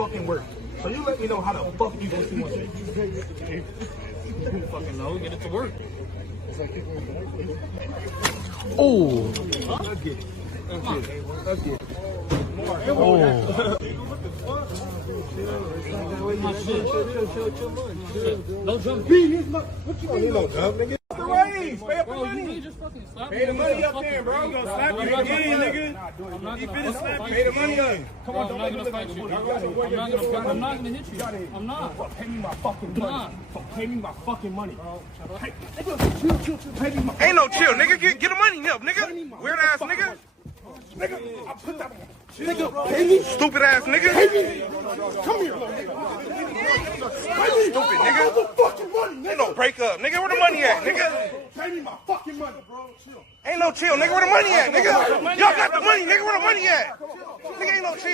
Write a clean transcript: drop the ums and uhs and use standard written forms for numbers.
fucking work. So you let me know how the fuck you gonna see my shit. You fucking know, get it to work. Oh. Let's get it. Let's get it. Oh. Don't jump. What you mean no jump, nigga? The raise. Pay up the money. Just fucking slap Pay the money up there, bro. You gonna slap me again, nigga. You finna slap me. Pay the money up. Come on, don't make me look like a fool. I'm not gonna hit you. I'm not. Pay me my fucking money. Pay me my fucking money. Hey, chill. Pay me my. Ain't no chill, nigga. Get the money up, nigga. Weird ass nigga. Nigga, I put that. Nigga, pay me. Stupid ass nigga. Pay me. Come here. Stupid nigga. Fucking money, Ain't nigga. no break up, nigga. Where the money at, nigga? Pay me my fucking money, bro. Chill. Ain't no chill, nigga. Where the money at, nigga? Y'all got the money, nigga. Where the money at? Nigga, ain't no chill.